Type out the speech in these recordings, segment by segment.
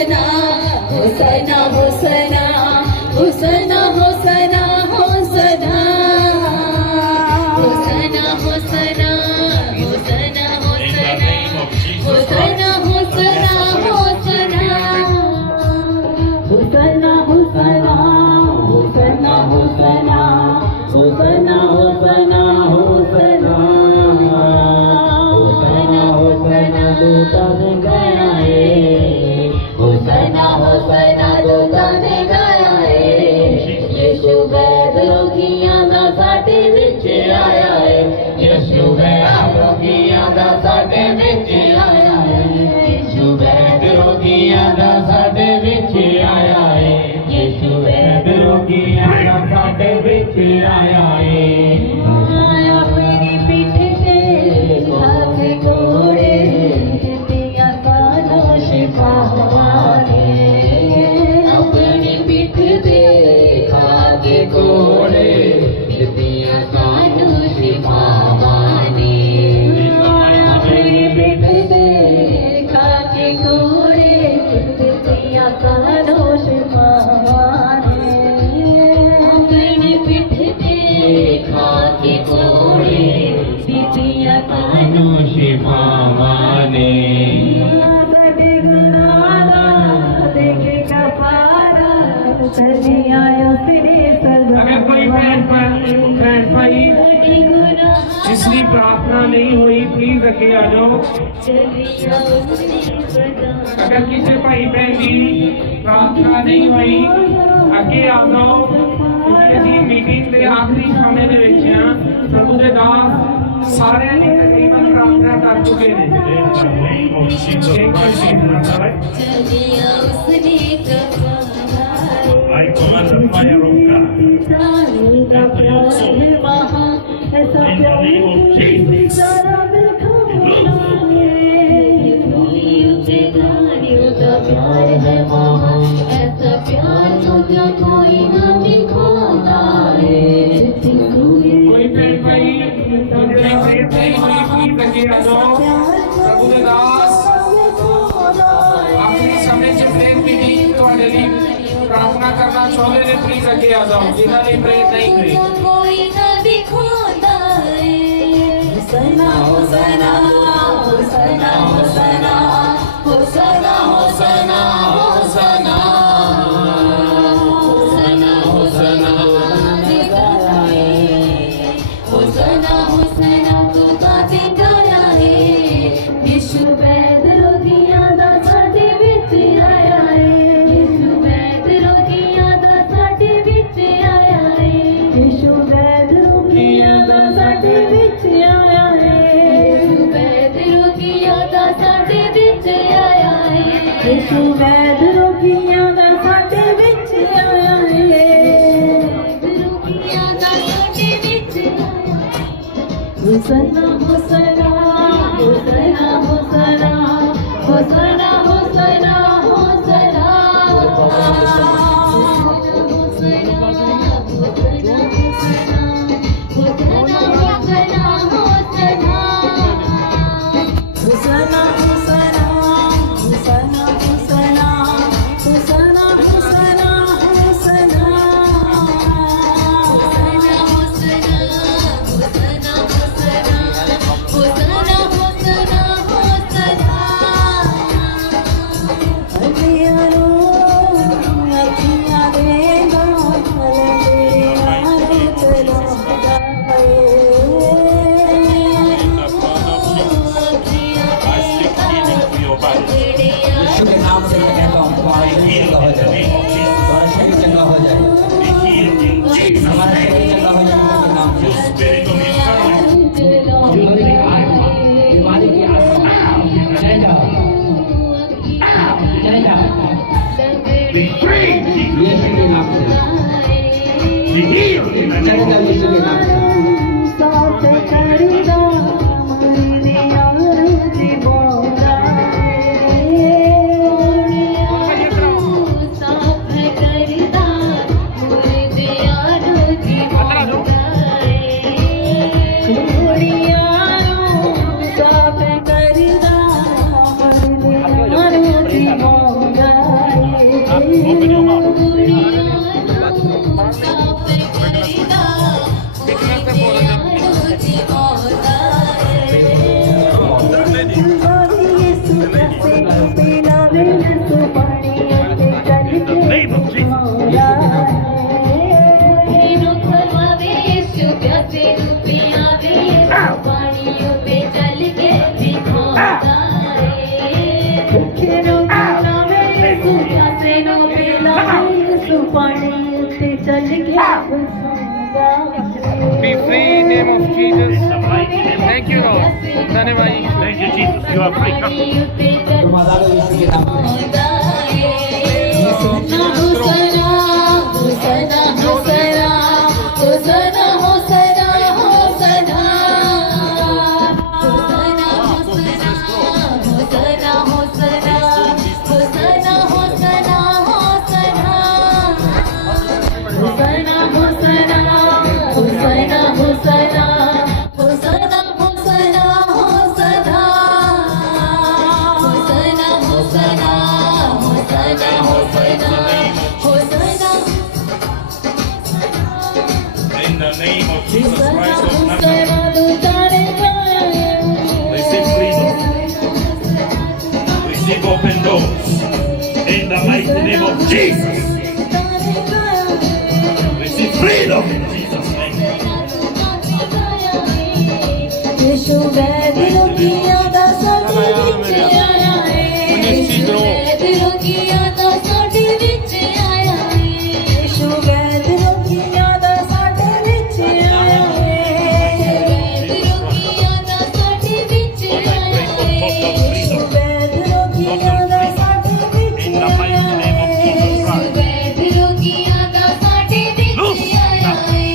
हुसना हुसना हुसना हुसना हुसना हुसना हुसना हुसना हुसना In the name of Jesus Christ. हुसना हुसना हुसना हुसना हुसना हुसना हुसना हुसना हुसना हुसना हुसना हुसना दूता ने गाया है हुसना हुसना दूता ने गाया है यीशु वैद रोगियां दा साडे विच आया है यीशु वैद रोगियां दा साडे विच आया है यीशु वैद रोगियां दा साडे विच आया है यीशु वैद रोगियां दा साडे विच आया है आया मेरी पीठ ते हाथ जोड़े दिया कानो शिफा अपनी पीठ ते हाथ जोड़े दिया कानो शिफा अपनी पीठ ते हाथ जोड़े दिया कानो शिफा अपनी पीठ ते खाके कोड़े दीदिया कानो शिफावाने साडे गुनाहदा देखे कफारा चली आयो फिरे सदा अगर कोई बहन भाई जिसकी प्रार्थना नहीं हुई प्लीज अगे आ जाओ। चली आओ फिरे सदा अगर किसी भाई बहन की प्रार्थना नहीं हुई अगे आ जाओ क्योंकि ਅਸੀਂ ਮੀਟਿੰਗ ਦੇ ਆਖਰੀ ਸਮੇਂ ਦੇ ਵਿੱਚ ਆ ਪ੍ਰਭੂ ਦੇ ਦਾਸ ਸਾਰਿਆਂ ਨੇ ਤਕਰੀਬਨ ਪ੍ਰਾਰਥਨਾ ਕਰ ਚੁੱਕੇ ਨੇ। In the name of Jesus Christ. चली आओ फिरे कफारा I command the fire of God. का प्यार है वहाँ ऐसा In the name of Jesus. सारा बिखरा है भूलियों पे गालियों का प्यार है वहाँ ऐसा प्यार दूसरा कोई ना दिखाता है कोई बहन भाई जिनकी प्रेयर नहीं हुई प्लीज अगे आ जाओ। प्रभु ਦੇ ਦਾਸ आखिरी समय ਚ प्रेयर मीटिंग ਤੁਹਾਡੇ ਲਈ प्रार्थना करना चाहते हैं प्लीज अगे आ जाओ जिन्होंने प्रेयर नहीं हुई। कोई ना दिखाता है हुसना हुसना हुसना हुसना हुसना हुसना हुसना हुसना हुसना हुसना हुसना तू गाते गाया है यीशु वैद रोगियां दा साडे विच आया है यीशु वैद रोगियां दा साडे विच आया है यीशु वैद रोगियां दा साडे विच आया है यीशु वैद रोगियां दा साडे विच आया है यीशु वैद रोगियां दा साडे विच आया है रोगियां दा साडे विच आया हुसना हुसना हुसना हुसना हुसना हुसना हुसना हुसना पानी उत्ते चल गया Be free in name of Jesus. Thank you, Lord. धन्यवाद यीशु. Thank you, Jesus. You are free. Come. In the name of Jesus Christ of Nazareth, receive freedom. Receive open doors. In the mighty name of Jesus. Receive freedom in Jesus' name. यीशु वैद्यों की यादा साडी विच आया है वैद्यों की यादा साडी विच आया है यीशु वैद्यों की यादा साडी विच आया है वैद्यों की यादा साडी विच आया है यीशु वैद्यों की यादा साडी विच आया है वैद्यों की यादा साडी विच आया है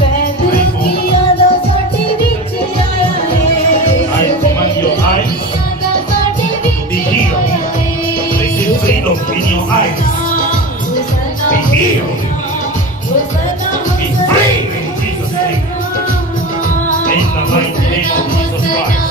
वैद्यों की यादा साडी विच आया है I command your eyes to be healed. Receive freedom in your eyes. Be healed. Be free in Jesus' name. In the mighty name of Jesus Christ.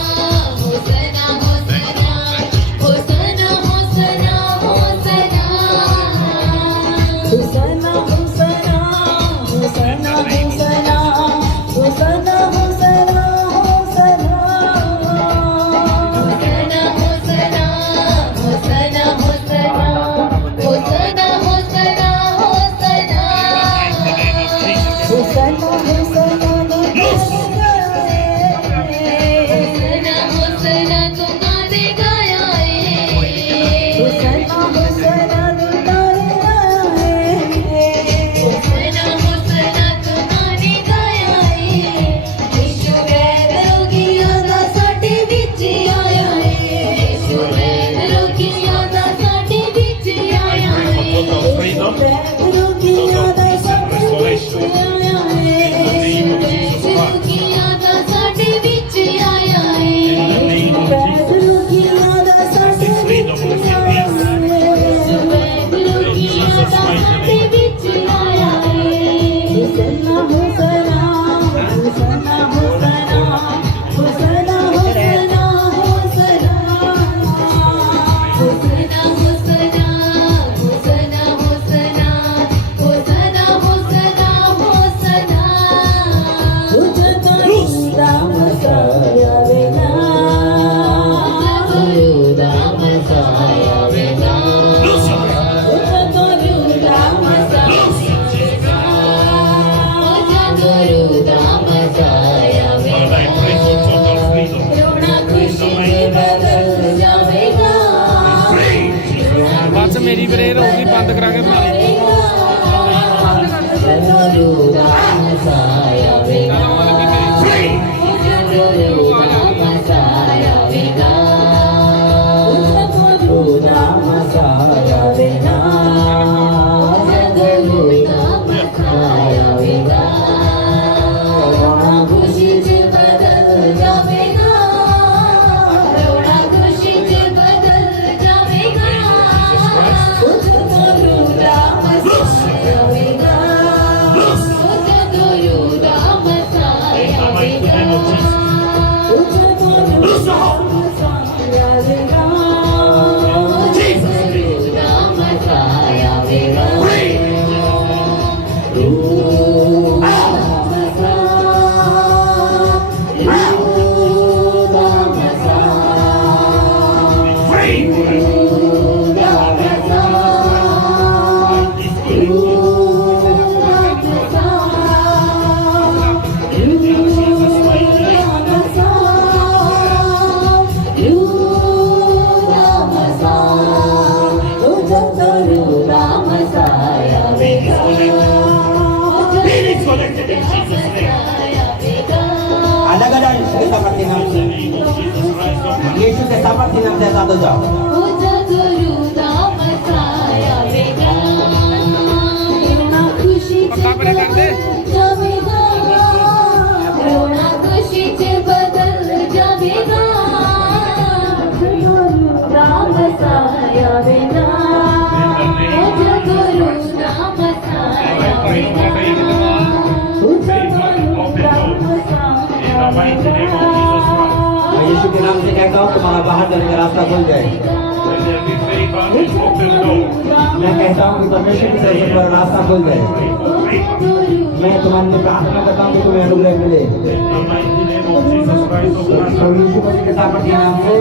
मेरी प्रेयर होगी बंद करा के बना लेंगे Ramasaya बता दो जाओ पूजा गुरु नाम साया बेगा रोना खुशी जावेगा रोना खुशी बदल जावेगा राम साया बेगा पूजा गुरु नाम साया बेगा पूजा गुरु नाम साया बेगा मैं यीशु के नाम से कहता हूँ तुम्हारा बाहर जाने का रास्ता खुल जाए Let there be favor and open doors. मैं कहता हूँ कि परमेश्वर की तरफ से तुम्हारा रास्ता खुल जाए मैं तुम्हारे लिए प्रार्थना करता हूँ कि तुम्हें अनुग्रह मिले In the mighty name of Jesus Christ of Nazareth. प्रभु यीशु मसीह के सामर्थ के नाम से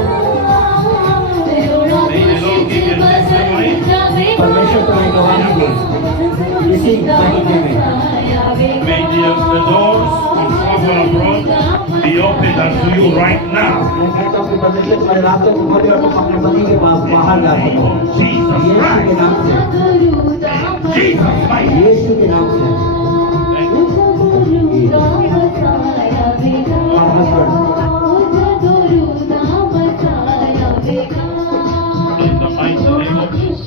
May the Lord give you testimony. परमेश्वर तुम्हें गवाही दे इसी महीने में May the doors of travel abroad be opened unto you right now. मैं कहता हूँ कि परमेश्वर तुम्हारे रास्तों को खोले और तुम अपने पति के पास बाहर जा सको Jesus यीशु के Christ. नाम से Jesus Christ. यीशु के नाम से Thank you. और husband In the mighty name of Jesus.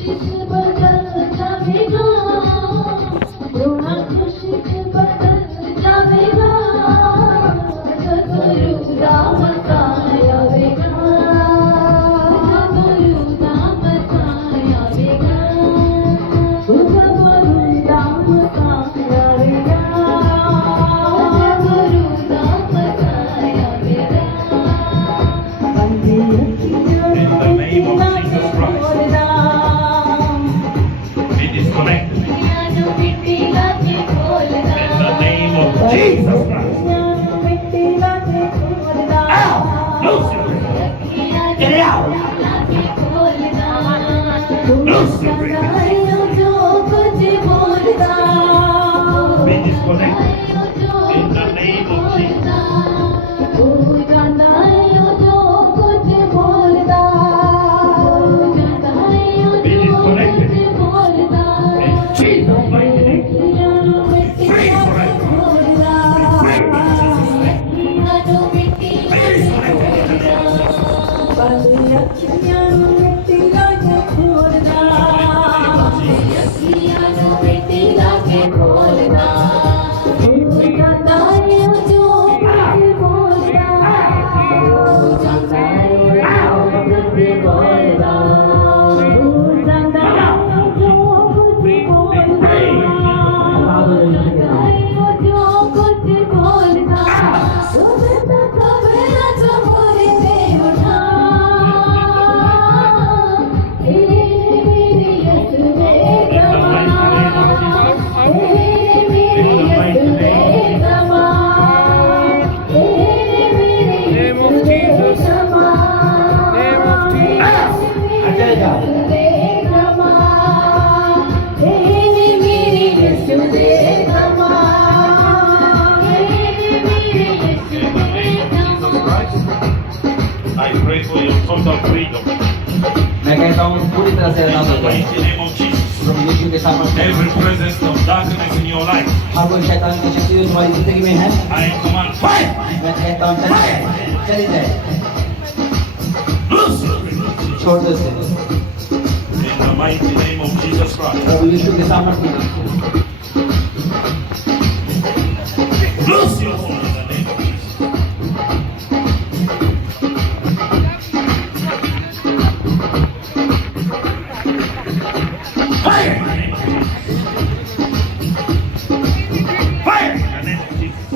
In the name of Jesus Christ. Be disconnected. In the name of Jesus Christ. Out! Loose your grip. Get it out! Loose your grip. Be disconnected. In the name of Jesus. Be disconnected. In Jesus' mighty name. Free forever. Free in Jesus' name. Be disconnected in the name of Jesus. I pray for your total freedom. मैं कहता हूँ पूरी तरह से In the आजाद हो mighty name of Jesus. प्रभु यीशु के सामर्थ Every presence of darkness in your life, हर कोई शैतान की शक्ति जो तुम्हारी जिंदगी में है I command fire. मैं कहता हूँ चली जाए Loose your grip. छोड़ दो इसे In the mighty name of Jesus Christ. प्रभु यीशु के सामर्थ के नाम से Loose your hold in the name of Jesus. Fire in the name of Jesus. Fire in the name of Jesus.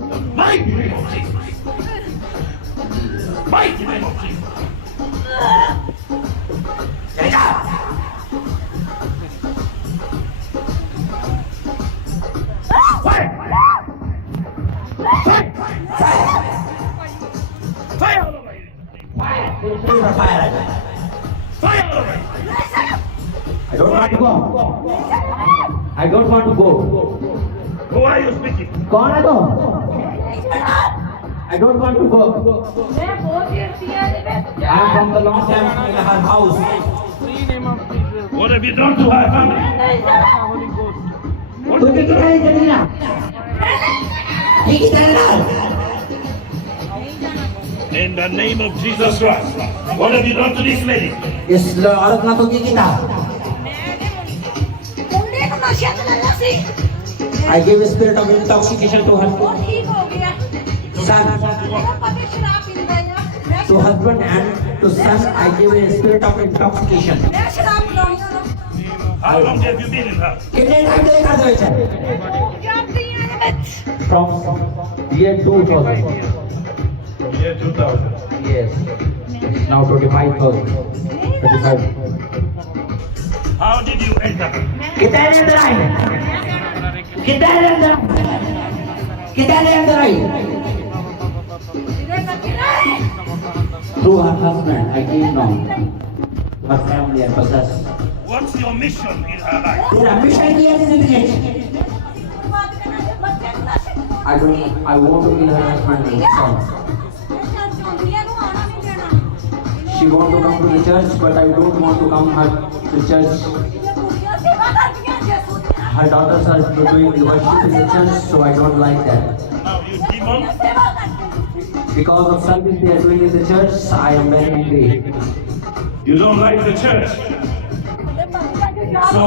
The mighty name of Jesus. Mighty name of Jesus. Get it out. Fire! Fire! Fire all over you. Fire all over you. I don't want to go I don't want to go Who are you speaking? कौन है तुम I don't want to go I am from the long time in her house What have you done to her family? What have तुझे you done? किधर चली ना ठीक है चल In the name of Jesus Christ. What have you done to this lady? इस औरत ना तो की किता मुंडे को नशा चला सी I gave a spirit of intoxication to her वो ठीक हो गया son, वो पति शराब पीता है मैं to husband and to son. I gave a spirit of intoxication. मैं शराब पिलाऊंगा How long have you been in her? कितने टाइम से देखा था इसे? जाती है बच From year 2000. Year 2000. Yes. It's now 25,000. 25. How did you enter her? कितने अंदर आई? कितने अंदर? कितने अंदर आई? इधर करके रहे Through her husband, I came down. Her family and possessed. What's your mission in her life? तेरा मिशन क्या है जिंदगी? बात करना है बच्चे को नशे को I want to kill her husband and son. चौंधिया को आना नहीं देना She want to come to the church, but I don't want to come her to church. ये बुढ़िया सेवा करती है जैसू Her daughters are doing the worship in the church, so I don't like that. Now you demon, सेवा करती है Because of service they are doing in the church, I am very angry. you don't like the church. So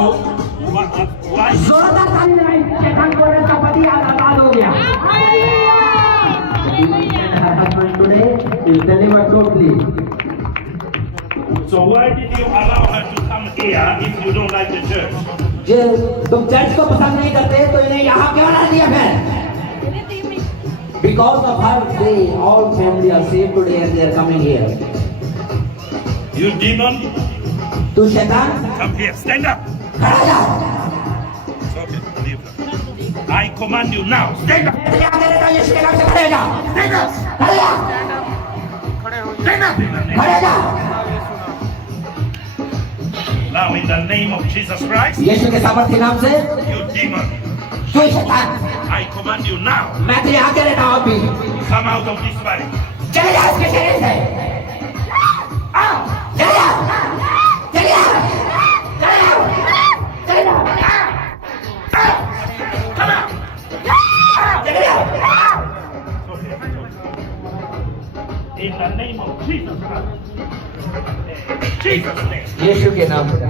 why? जोरदार ताली लगाई, शैतान को इसका पति आजाद हो गया. Her husband today will deliver totally. So why did you allow her to come here if you don't like the church? जे तुम चर्च को पसंद नहीं करते तो इन्हें यहाँ क्यों ला दिया फिर? Because of her, they all family are saved today and they are coming here. You demon, तू शैतान come here. Stand up. खड़ा जा. Okay, leave her. I command you now. Stand up. तेरे आगे रहता यीशु के नाम से खड़े जा. Stand up. खड़े जा. Stand up. In the name- खड़े जा. Now in the name of Jesus Christ, यीशु के सामर्थ्य नाम से you demon, तू शैतान, I command you now. मैं तेरे आगे रहता हूँ अभी. Come out of this body. चले जा इसके शरीर से. आओ, चले जा. चले जा. चले जा. चले जा. Come out. चले जा. In the name of Jesus Christ. Jesus' name. यीशु के नाम से.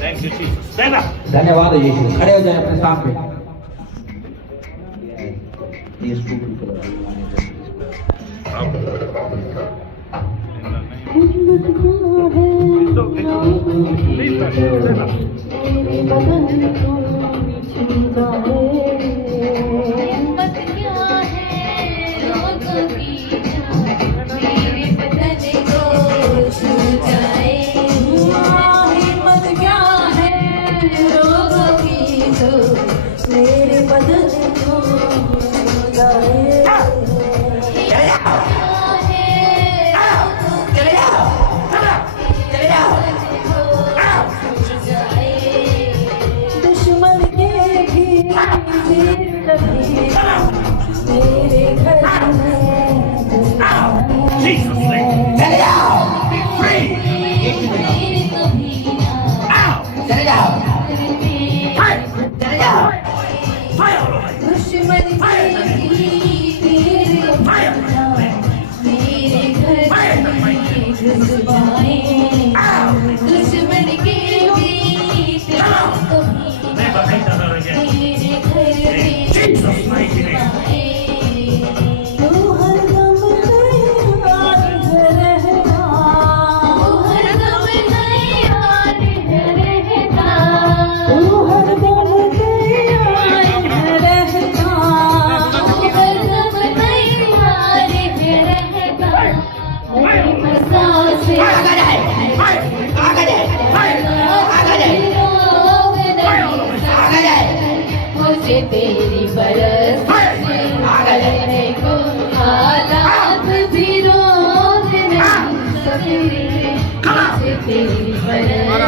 Thank you, Jesus. Stand up. धन्यवाद यीशु. खड़े हो जाए अपने स्थान पे. These two people are हिम्मत क्या है रोगों की मेरे बदन को छू जाए. हिम्मत क्या है रोगों की तो मेरे बदन को छू जाए. चले जाओ. चले जाओ. दुश्मन के भी कभी मेरे घर में Jesus' name. चले जाओ. Be free. चले जाओ. चले जाओ. Fire on it. दुश्मन के भी Fire. मेरे घर में घुसवाए. दुश्मन के भी कभी Never enter her again. मेरे घर In में Jesus' mighty name. तू हरदम तैयार रहना. तू हरदम तैयार रहना. तू हरदम तैयार रहना. तू हरदम तैयार रहना. मेरी फसाओ से आगे जाए. आगे जाए. आगे जाए. आगे जाए. मुझे तेरी बरस रहने को हालात भी रोक नहीं सकते. मुझे तेरी बरस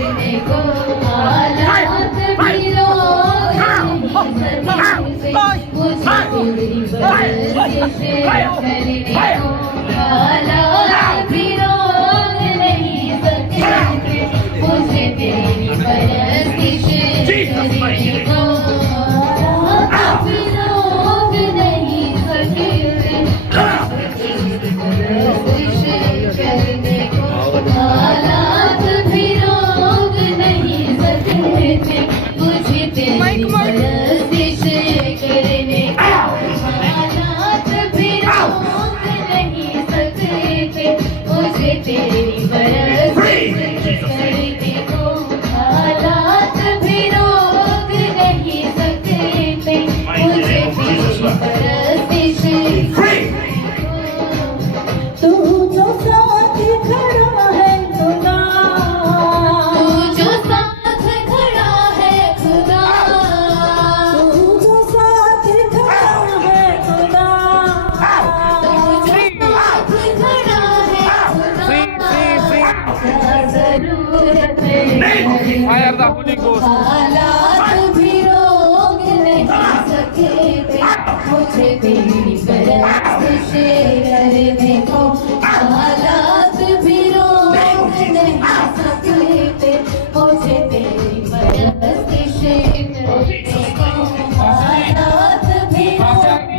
रहने को हालात भी रोक नहीं सकते. मुझे तेरी बरस रहने को हालात भी रोक जरूरत है Fire the Holy Ghost. हालात भी रोक नहीं सके थे मुझे तेरी परस्तिश करने को हालात भी रोक नहीं सके थे मुझे तेरी परस्तिश करने को हालात भी रोक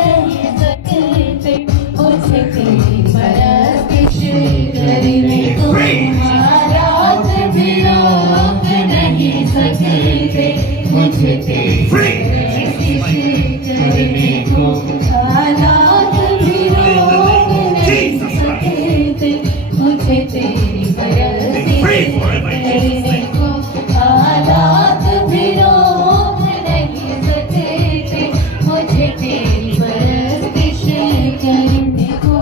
नहीं सके थे मुझे तेरी परस्तिश करने को हालात भी रोक नहीं सके थे मुझे तेरी Free. करने को हालात भी रोक नहीं सके थे मुझे तेरी परस्तिश करने को हालात भी रोक नहीं सके थे मुझे तेरी परस्तिश करने को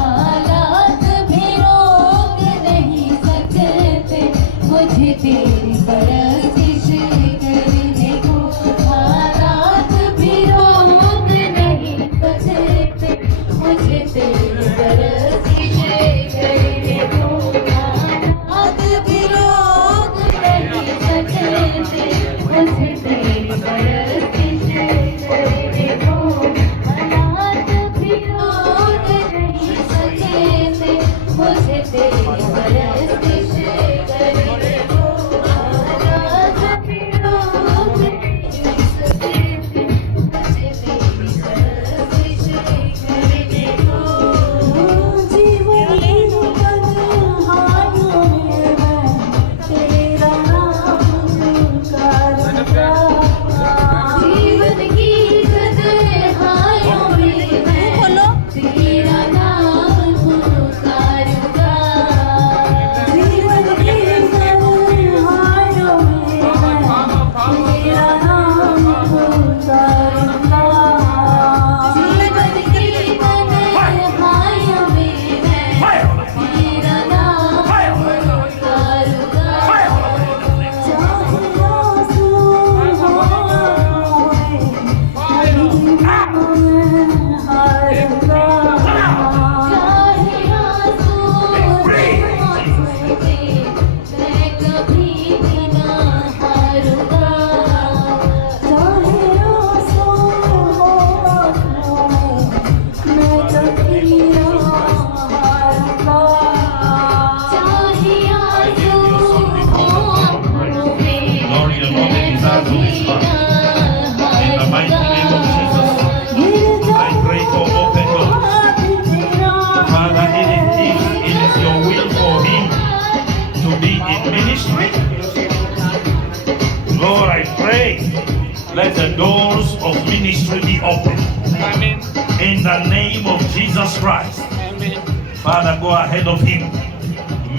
हालात भी रोक नहीं सके थे मुझे तेरी परस्तिश करने को हालात भी रोक नहीं सके थे मुझे तेरी परस्तिश करने को हालात भी रोक नहीं सके थे मुझे तेरी परस्तिश करने को हालात भी रोक नहीं सके थे मुझे तेरी परस्तिश करने को हालात भी रोक नहीं सके थे मुझे तेरी परस्तिश करने को जीवन तन्हाइयों में मैं तेरा नाम पुकारूंगा जीवन की तन्हाइयों में मैं तेरा नाम पुकारूंगा जीवन की तन्हाइयों में मैं तेरा नाम पुकारूंगा जीवन की तन्हाइयों में मैं Fire. तेरा नाम पुकारूंगा चाहे आंसू हो हारूंगा चाहे आंसू मैं कभी भी ना हारूंगा चाहे आंसू मैं कभी ना हारूंगा चाहे आंसू Lord, you know the desires of this heart. In the mighty name of Jesus, I pray for open doors. Father, it is your will for him to be in ministry. Lord, I pray, let the doors of ministry be open. Amen. In the name of Jesus Christ. Amen. Father, go ahead of him.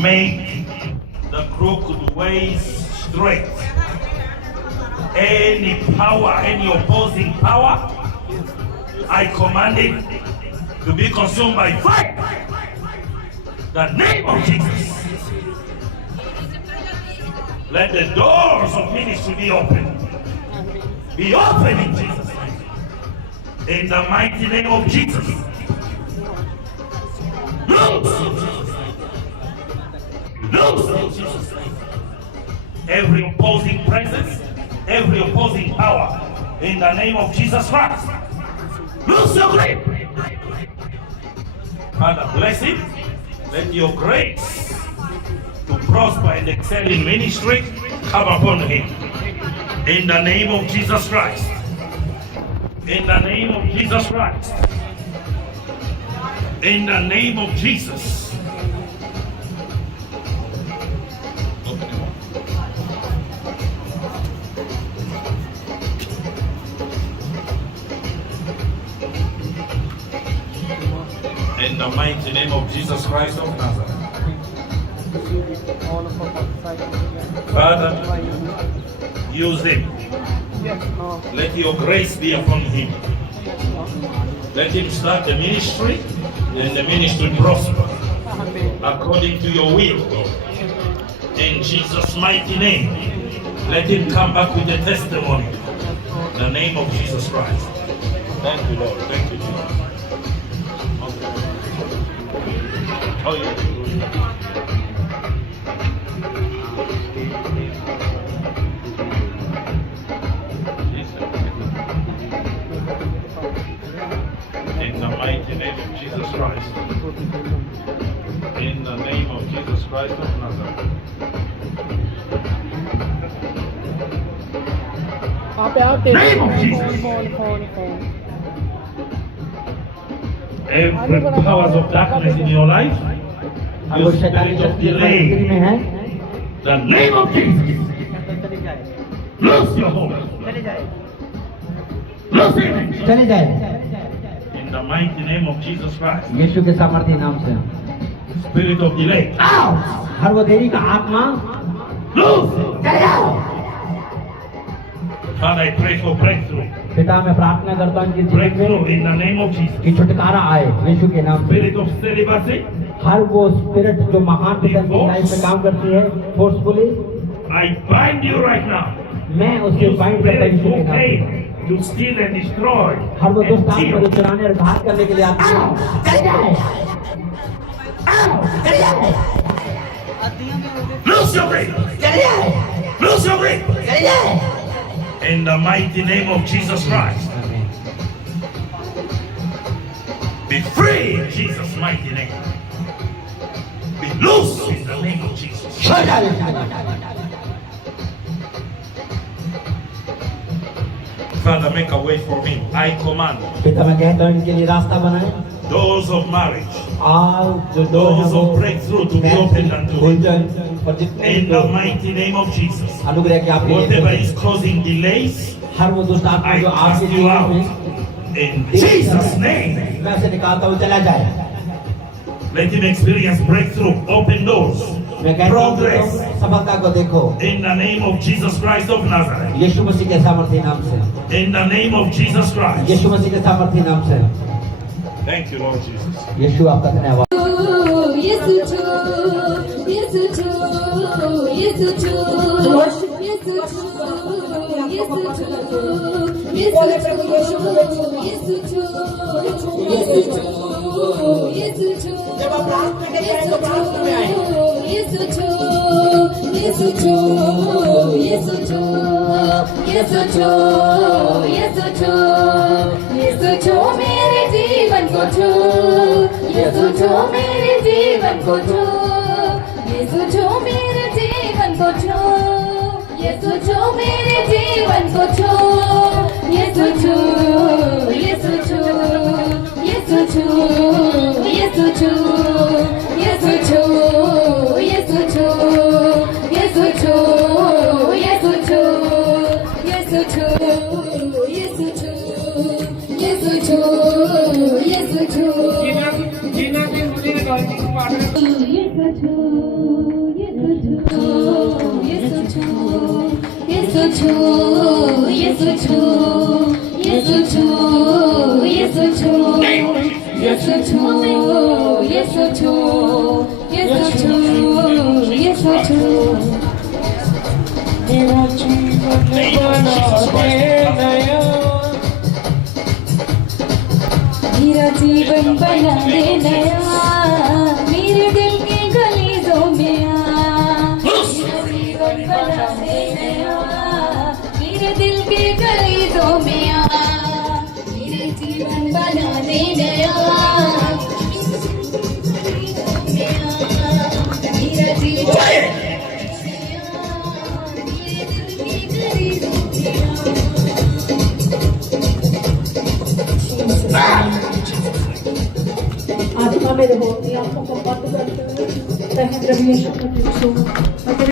Make the crooked ways straight. Any power, any opposing power, I command it to be consumed by fire. The name of Jesus. Let the doors of ministry be open. Be open in Jesus' name. In the mighty name of Jesus. Loose in Jesus' name. Loose in Jesus' name. Every opposing presence, every opposing power, in the name of Jesus Christ. Loose your grip. Father, bless him. Let your grace to prosper and excel in ministry come upon him. In the name of Jesus Christ. In the name of Jesus Christ. In the name of Jesus. In the mighty name of Jesus Christ of Nazareth. Father, use him. Let your grace be upon him. Let him start the ministry and the ministry prosper according to your will, Lord. In Jesus' mighty name, let him come back with a testimony. In the name of Jesus Christ. Thank you, Lord. Thank you, Jesus. Oh, yeah. Jesus Christ of Nazareth. Name of Jesus. Every powers of darkness in your life, अब you वो शैतानी spirit of शक्ति हमारी स्त्री में delay, है, the name of Jesus, चली जाए lose your hold, चली जाए lose it चले जाए in the mighty name of Jesus Christ. यीशु के सामर्थ्य नाम से। Spirit of delay, out, हर वो देरी का आत्मा lose. चले जाओ। Father, I pray for breakthrough, पिता मैं प्रार्थना करता हूँ कि जीवन breakthrough में in the name of Jesus. कि छुटकारा आए यीशु के नाम से। Spirit of celibacy, हर वो स्पिरिट जो महान पिता की लाइफ में काम करती है forcefully, I bind you right now. मैं उससे You बाइंड करता हूँ spirit यीशु के who नाम से। came to steal and destroy हर वो and दुष्ट आत्मा kill. जो चुराने और घात करने के लिए आती है, चले जाए चले जाए Lose your grip. चले जाए Lose your grip. चले जाए। In the mighty name of Jesus Christ. Be free in Jesus' mighty name. Be loose in the name of Jesus. Father, make a way for me. I command पिता मैं कहता हूँ इनके लिए रास्ता बनाए, doors of marriage, आज जो दो doors of breakthrough to be opened unto me. उलझन और जितने In the लोग mighty name of Jesus. अनुग्रह के आपके Whatever लिए is causing delays, हर वो दुष्ट आत्मा I जो आपके cast you जीवन out. में In Jesus' name. मैं से निकालता हूँ चला जाए। Let him experience breakthrough, open doors, मैं कहता हूँ progress. तुम सफलता को देखो In the name of Jesus Christ of Nazareth. यीशु मसीह के सामर्थ्य नाम से, In the name of Jesus Christ. यीशु मसीह के सामर्थ्य नाम से। Thank you, Lord Jesus. यीशु आपका धन्यवाद। मेरे जीवन को छू, यीशु छू मेरे जीवन को छू, यीशु छू मेरे जीवन को छू, यीशु छू मेरे जीवन को छू, यीशु छू, यीशु छू, यीशु छू, यीशु छू, यीशु छू, यीशु छू, यीशु छू, यीशु छू, यीशु छू, यीशु छू, यीशु छू, यीशु छू। जिन्ना दिन मुझे गॉर्मेंट पार्ट मेरा जीवन बना दे नया, मेरा जीवन बना दे नया, मेरे दिल की गलीजों में आ, मेरा जीवन बना दे नया, मेरे दिल की गलीजों में आ, मेरे जीवन बना दे नया, मेरा जीवन आत्मा मेरे होती आंखों को बंद कर दो, प्रभु यीशु मसीह